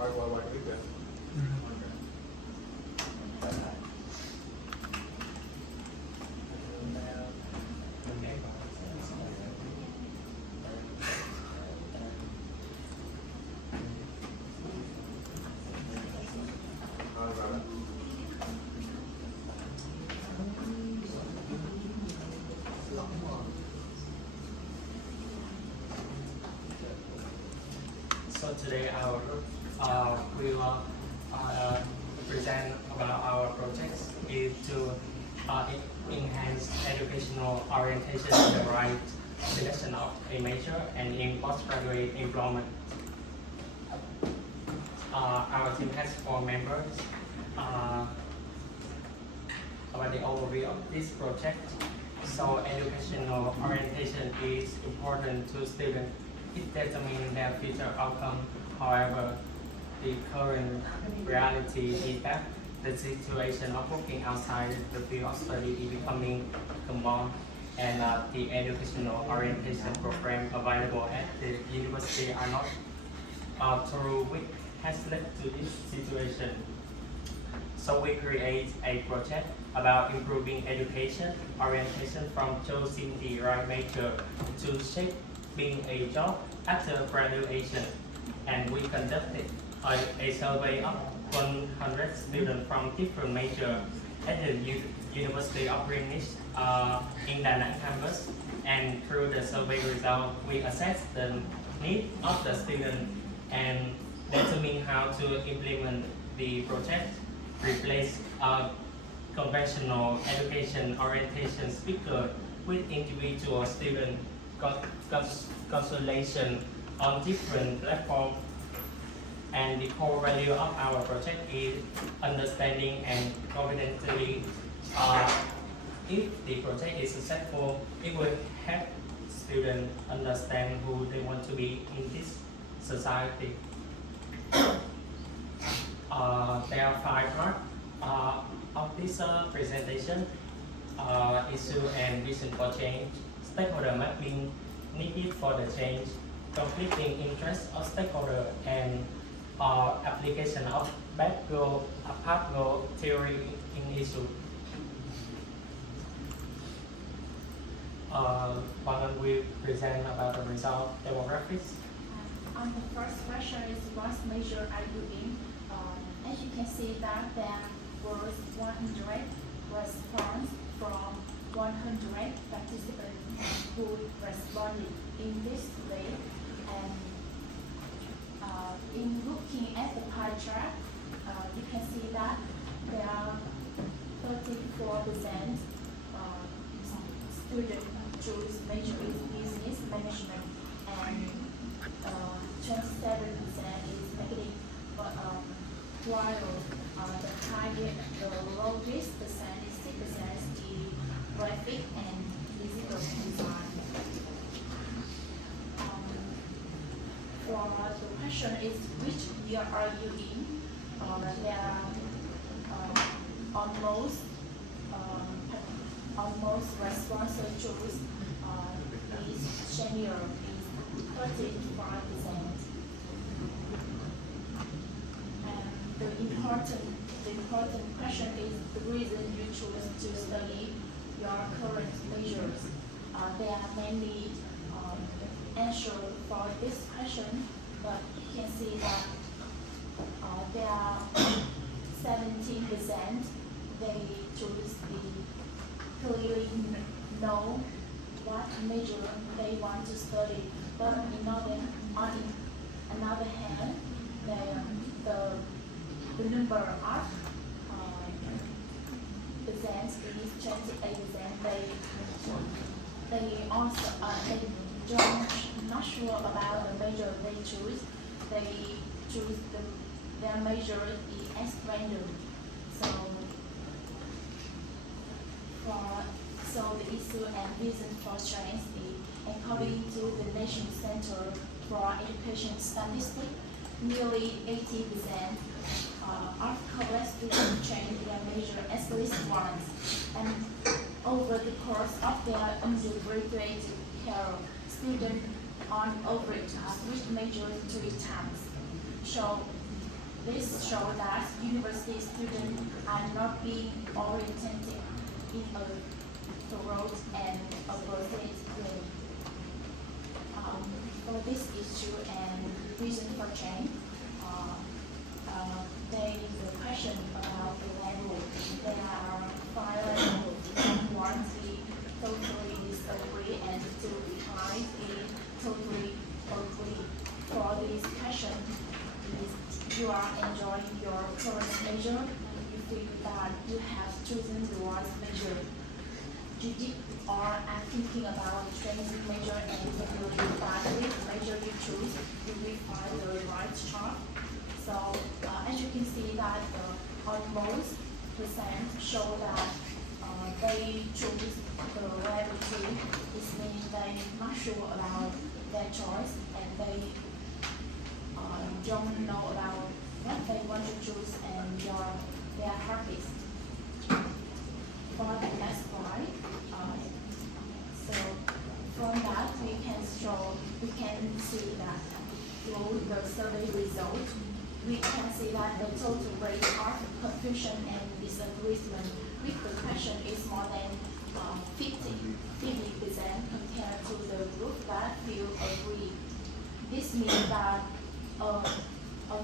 Why do that? So today we will present about our projects is to enhance educational orientation in the right selection of a major and in postgraduate employment. Our team has 4 members. About the overview of this project. So educational orientation is important to students. It determines their future outcome. However, the current reality is that the situation of working outside the field of study is becoming common, and the educational orientation program available at the university are not through which has led to this situation. So we create a project about improving education orientation from choosing the right major to shaping a job after graduation. And we conducted a survey of 100 students from different majors at the University of Greenwich in Da Nang campus. And through the survey result, we assessed the need of the student and determine how to implement the project, replace conventional education orientation speaker with individual student consultation on different platforms. And the core value of our project is understanding and confidently. If the project is successful, it will help students understand who they want to be in this society. There are 5 parts of this presentation: issue and vision for change, stakeholder mapping, needed for the change, conflicting interests of stakeholder, and application of path goal theory in issue. Why don't we present about the result demographics? On the first question is what major are you in? As you can see that there was 100 response from 100 participants who responded in this way. And in looking at the pie chart, you can see that there are 34% students choose major in business management, and 27% is negative. But while the target, the lowest percent is 6% is the graphic and physical design. For the question is which year are you in? There are almost responses choose is senior is 35%. And the important question is the reason you choose to study your current majors. There are many answers for this question, but you can see that there are 17% they choose the clearly know what major they want to study, but on another hand, the number of percent is 28%. They also not sure about the major they choose. They choose their major as random. So the issue and vision for change is according to the National Center for Education Statistics, nearly 80% of college students change their major at least once, and over the course of their undergraduate career, students on average switch majors 3 times. So This shows that university students are not being oriented in a thorough and appropriate way. For this issue and reason for change, there is a question about the level. There are 5 levels. From 1 we totally disagree and 2 behind we totally agree. For this question, if you are enjoying your current major, you feel that you have chosen the right major. You did or are thinking about changing major, and when you find which major you choose, you will find the right chart. So as you can see that almost percent show that they choose the level 2. This means they not sure about their choice and they don't know about what they want to choose and their purpose. For the next slide, so from that we can see that through the survey result, we can see that the total rate of confusion and disagreement with the question is more than 50% compared to the group that feel agree. This means that a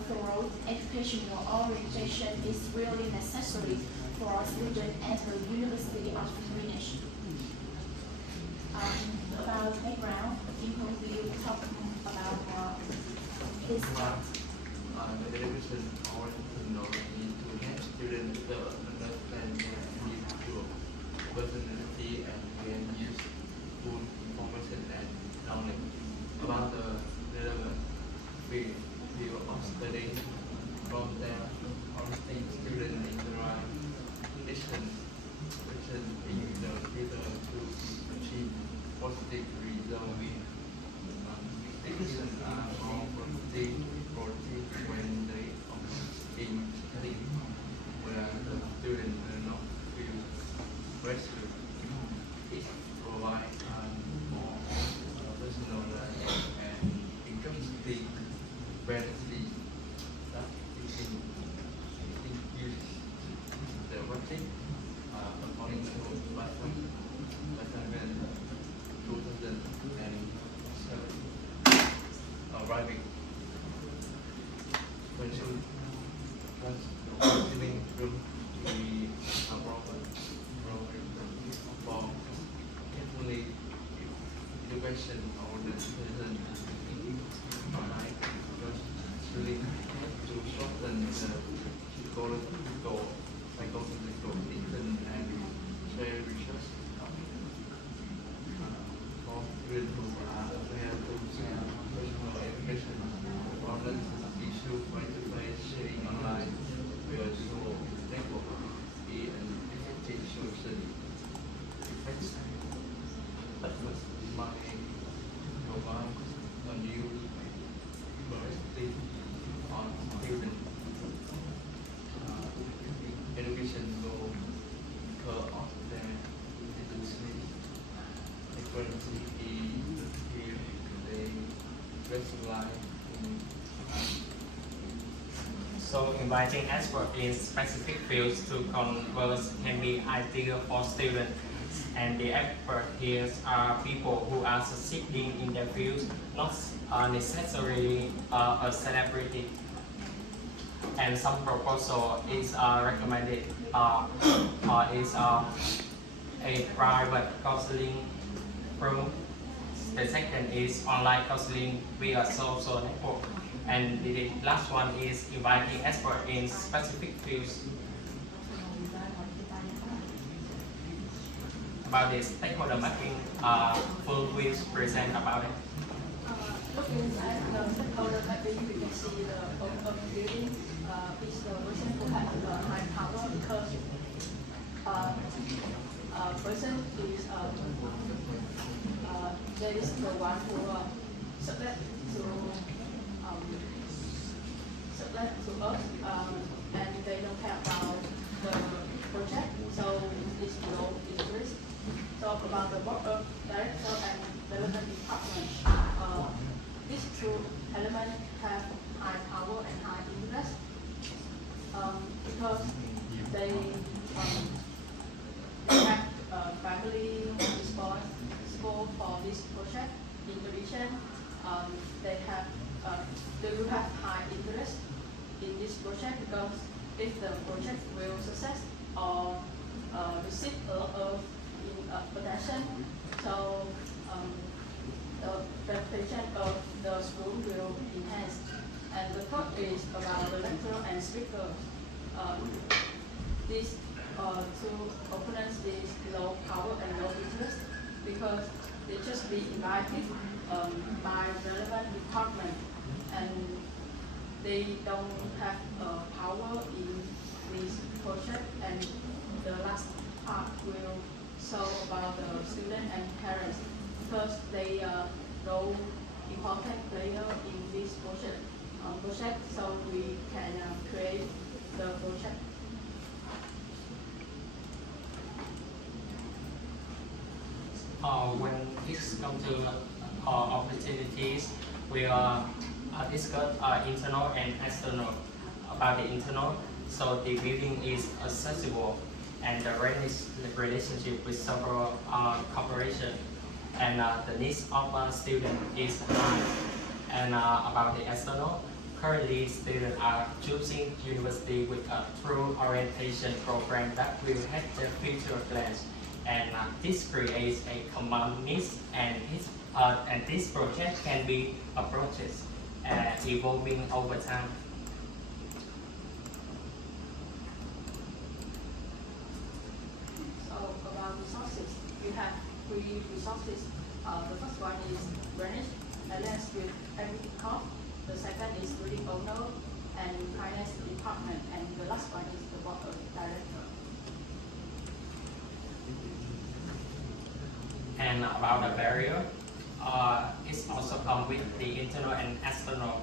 thorough educational orientation is really necessary for students at the University of Greenwich. About background, people will talk about this part. The education oriented need to help students understand their individual personality and gain useful information and knowledge about the relevant field of study. From their honesty, students interaction in the future to achieve positive results. Education are more productive when they are in study, where the students do not feel pressure. It provides more personal and interesting benefits that it uses the website according to Batam 2007 arriving consume consuming room to be proper for carefully education or the person like just to shorten the psychological thinking and share research for students who are aware to share personal education problems, issue face-to-face sharing online via Google network be an effective solution. Effects that was my provide a new perspective on student education goal because of their education differently here they specialize in. So inviting experts in specific fields to converse can be ideal for students, and the experts here are people who are succeeding in their fields, not necessarily a celebrity. And some proposal is recommended is a private counseling room. The second is online counseling via social network. And the last one is inviting experts in specific fields. About this stakeholder mapping, full will present about it. Looking at the stakeholder mapping, we can see the building is the person who has the high power because person is there is the one who select to us and they don't care about the project, so it's below interest. So about the board of director and relevant department, these two elements have high power and high interest. education, they have they will have high interest in this project because if the project will success or receive a lot of attention, so the reputation of the school will enhance. And the third is about the lecturer and speaker. These two opponents is low power and low interest because they just be invited by relevant department and they don't have power in this project. And the last part will show about the student and parents because they role important player in this project. So we can create the project. When it comes to opportunities, we discuss internal and external. About the internal, so the building is accessible and the relationship with several corporations, and the needs of student is high. And about the external, currently students are choosing university with a true orientation program that will have their future plans. And this creates a common needs, and this project can be approached evolving over time. So about resources, we have three resources. The first one is Greenwich, alliance with everything cost. The second is building owner and finance department, and the last one is the board of director. And about the barrier, it's also come with the internal and external.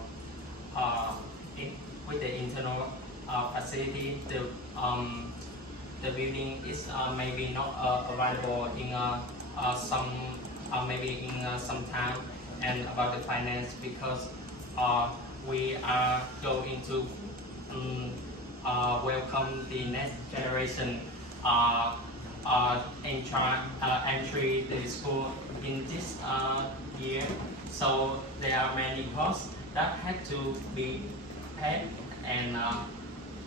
With the internal facility, the building is maybe not available in some maybe in some time. And about the finance, because we are going to welcome the next generation entry the school in this year. So there are many costs that had to be paid, and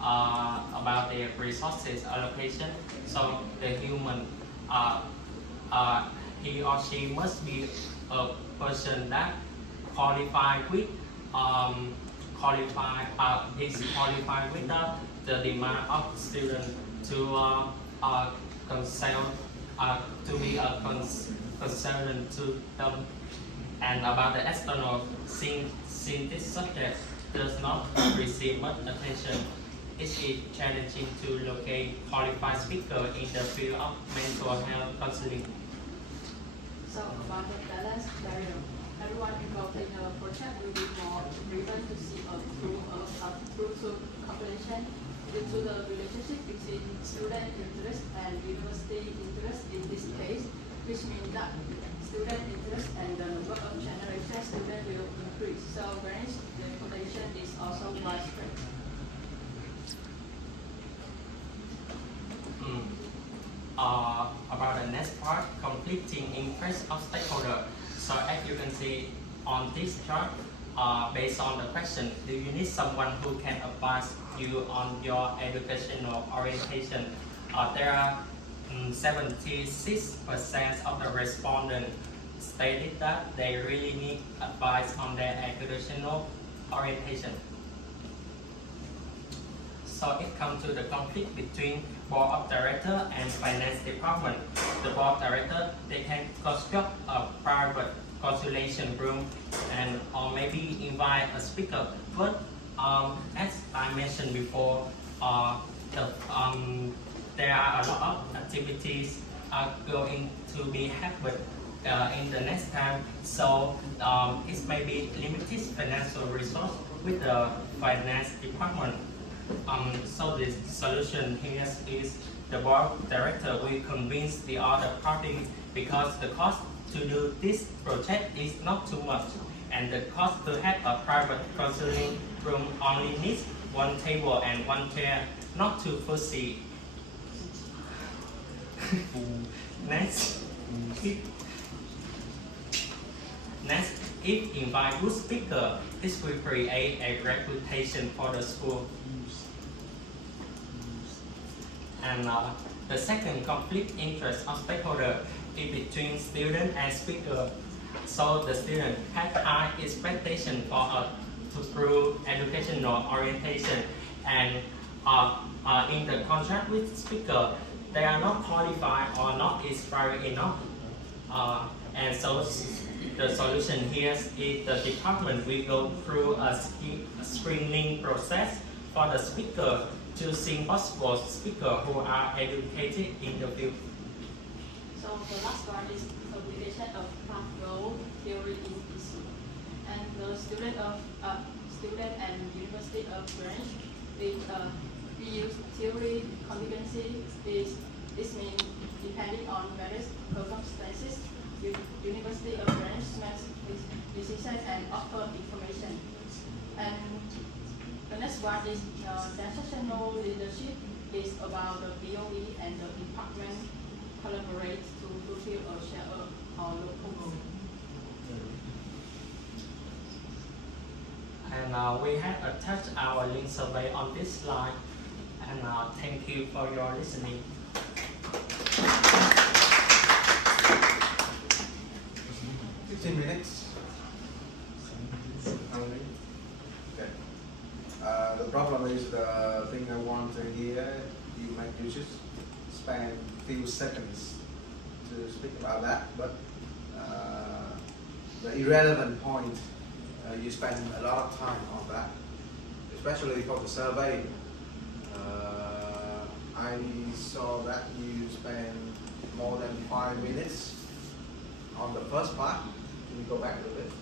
about the resources allocation. So the human, he or she must be a person that qualified with is qualified with the demand of students to consult to be a concern to them. And about the external, since this subject does not receive much attention, it is challenging to locate qualified speakers in the field of mental health counseling. So about the balance barrier, everyone involved in the project will be more driven to see a true calculation due to the relationship between student interest and university interest in this case, which means that student interest and the number of generation student will increase. So branch reputation is also widespread. About the next part, completing interest of stakeholder. So as you can see on this chart, based on the question, do you need someone who can advise you on your educational orientation? There are 76% of the respondents stated that they really need advice on their educational orientation. So it comes to the conflict between board of director and finance department. The board of director, they can construct a private consultation room and or maybe invite a speaker. But as I mentioned before, there are a lot of activities going to be happened in the next time. So it may be limited financial resource with the finance department. So the solution here is the board director will convince the other party because the cost to do this project is not too much, and the cost to have a private counseling room only needs one table and one chair, not too fussy. Next, if invite good speaker, this will create a reputation for the school. And the second conflict interest of stakeholder is between student and speaker. So the student has high expectation for to prove educational orientation, and in the contract with speaker, they are not qualified or not inspired enough. And so the solution here is the department will go through a screening process for the speaker, choosing possible speakers who are educated in the field. So the last one is application of role theory in issue. And the student and University of Greenwich, we use theory contingency. This means depending on various circumstances, the University of Greenwich makes decisions and offer information. And the next one is transactional leadership. Is about the BOE and the department collaborate to fulfill a shared or local goal. And we have attached our link survey on this slide. And thank you for your listening. 15 minutes. Okay. The problem is the thing I want to hear. You just spend few seconds to speak about that, but the irrelevant point, you spend a lot of time on that, especially for the survey. I saw that you spend more than 5 minutes on the first part. Can you go back a little bit?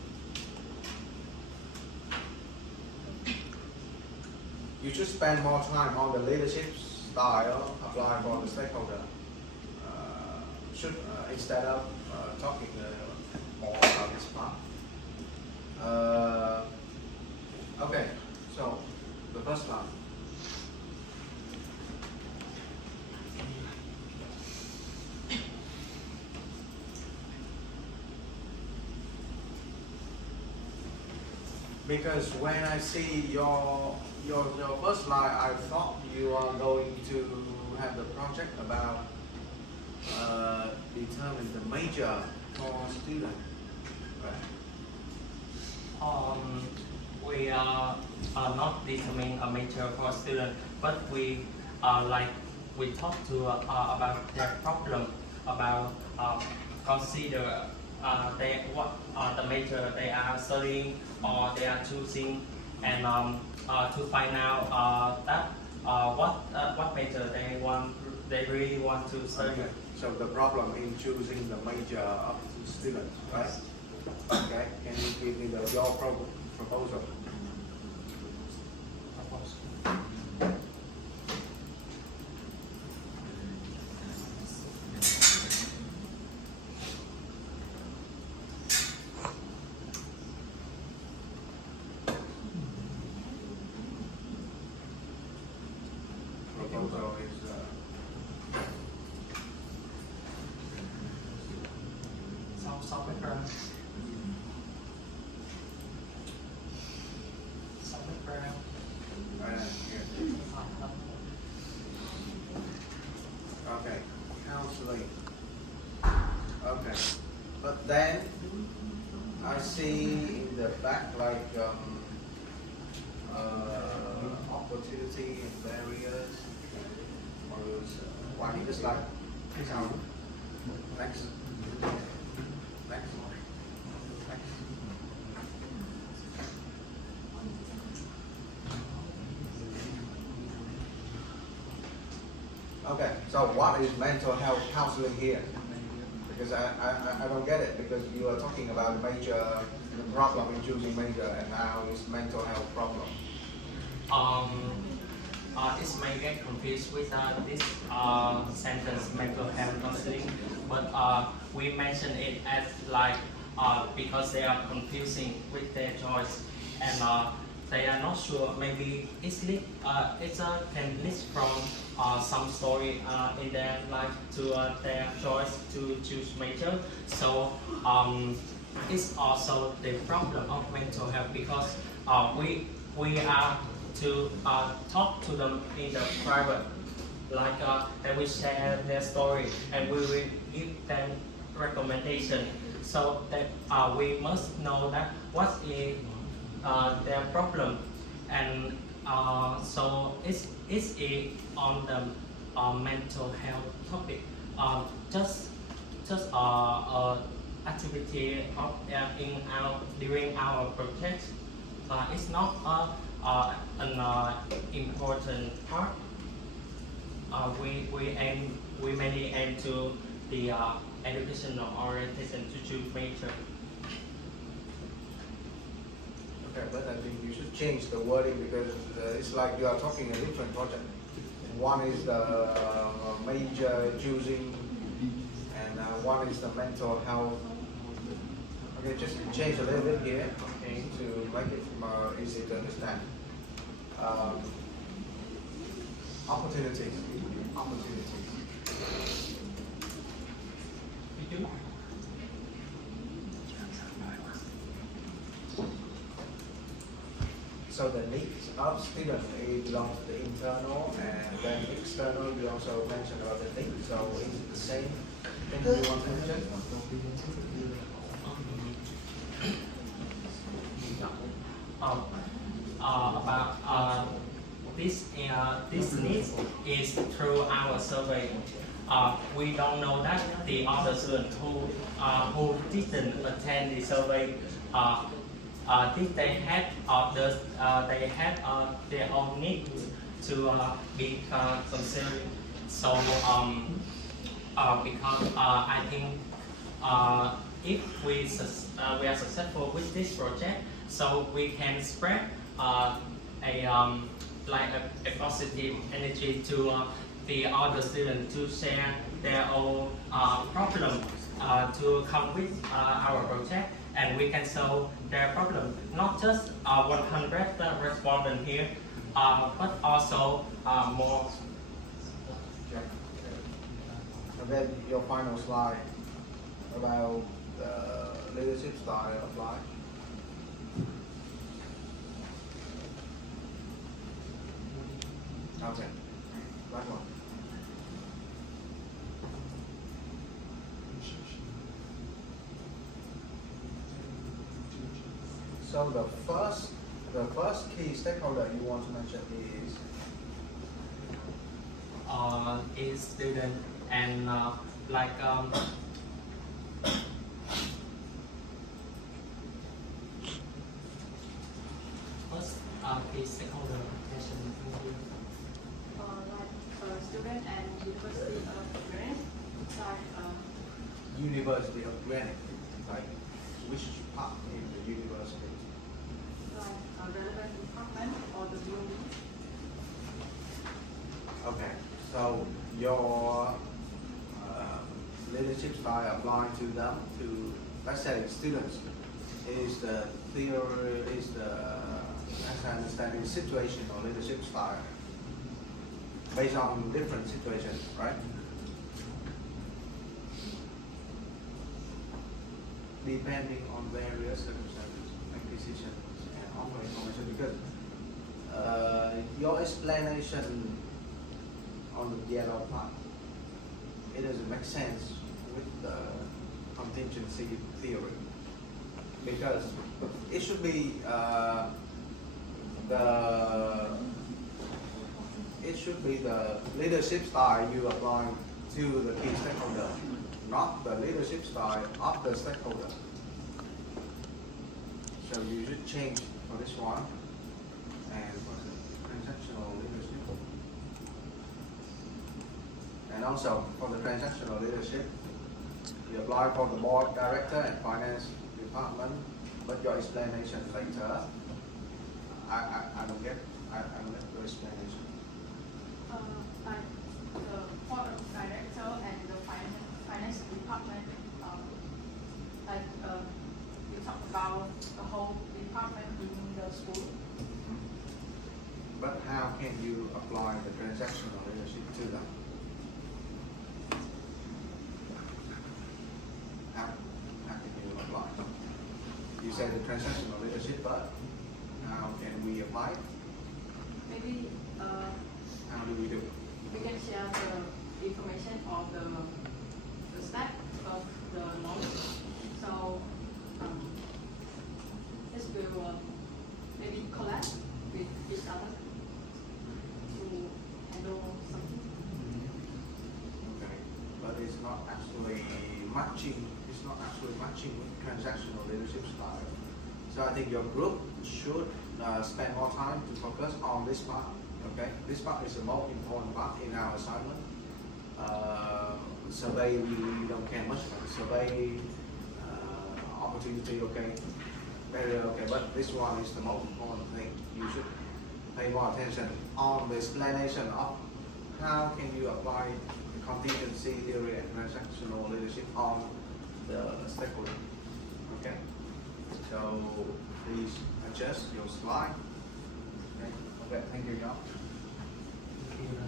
You should spend more time on the leadership style applied for the stakeholder. Instead of talking more about this part. Okay, so the first part. Because when I see your first slide, I thought you are going to have the project about determine the major for student, right? We are not determining a major for students, but we talk to about their problem, about consider what the major they are studying or they are choosing, and to find out that what major they really want to study. Okay. So the problem in choosing the major of the student, right? Okay. Can you give me your proposal? Proposal is Some background. Some background. here. Okay, counseling. Okay, but then I see in the back like opportunity and barriers. One in the slide. Next. Next. Next. Okay, so what is mental health counseling here? Because I don't get it, because you are talking about major, the problem in choosing major, and now it's mental health problem. This may get confused with this sentence mental health counseling, but we mention it as like because they are confusing with their choice, and they are not sure. Maybe it's can list from some story in their life to their choice to choose major. So it's also the problem of mental health because we are to talk to them in the private, like that we share their story and we will give them recommendation so that we must know that what is their problem and so it's on the mental health topic. Just activity of during our project. It's not an important part. We mainly aim to the educational orientation to choose major. Okay, but I think you should change the wording because it's like you are talking a different project. One is the major choosing, and one is the mental health. Okay, just change a little bit here, okay, to make it more easy to understand. Opportunities. You do? So the needs of student it belongs to the internal and then external. You also mentioned about the needs. So is it the same thing you want to mention? About this needs is through our survey. We don't know that the other students who didn't attend the survey did they had they had their own needs to be considered. So because I think if we are successful with this project, so we can spread like a positive energy to the other students to share their own problem to come with our project, and we can solve their problem. Not just 100 respondents here, but also more. Okay. And then your final slide about the leadership style applied. Okay, that one. So the first key stakeholder you want to mention Is student and like first key stakeholder mention like student and University of Greenwich, like University of Greenwich, like which part in the university? like a relevant department or the building. Okay, so your leadership style applying to them, to let's say students, is the theory, is the, as I understand, is situational leadership style based on different situations, right? Depending on various circumstances, make decisions and offer information, because your explanation on the yellow part, it doesn't make sense with the contingency theory, because it should be the leadership style you apply to the key stakeholder, not the leadership style of the stakeholder. So you should change for this one, and for the transactional leadership. And also for the transactional leadership, you apply for the board director and finance department, but your explanation later. I don't get your explanation. Like the board of director and the finance department, like we talk about the whole department in the school. But how can you apply the transactional leadership to them? How can you apply? transactional leadership, but how can we apply it? Maybe How do we do? we can share the information of the step of the knowledge. So this will maybe collect with each other to handle something. Okay, but it's not actually matching. It's not actually matching with transactional leadership style. So I think your group should spend more time to focus on this part. Okay, this part is the most important part in our assignment. Survey, we don't care much about the survey opportunity. Okay, very okay, but this one is the most important thing. You should pay more attention on the explanation of how can you apply the contingency theory and transactional leadership on the stakeholder. Okay, so please adjust your slide. Okay, thank you, y'all. Thank you.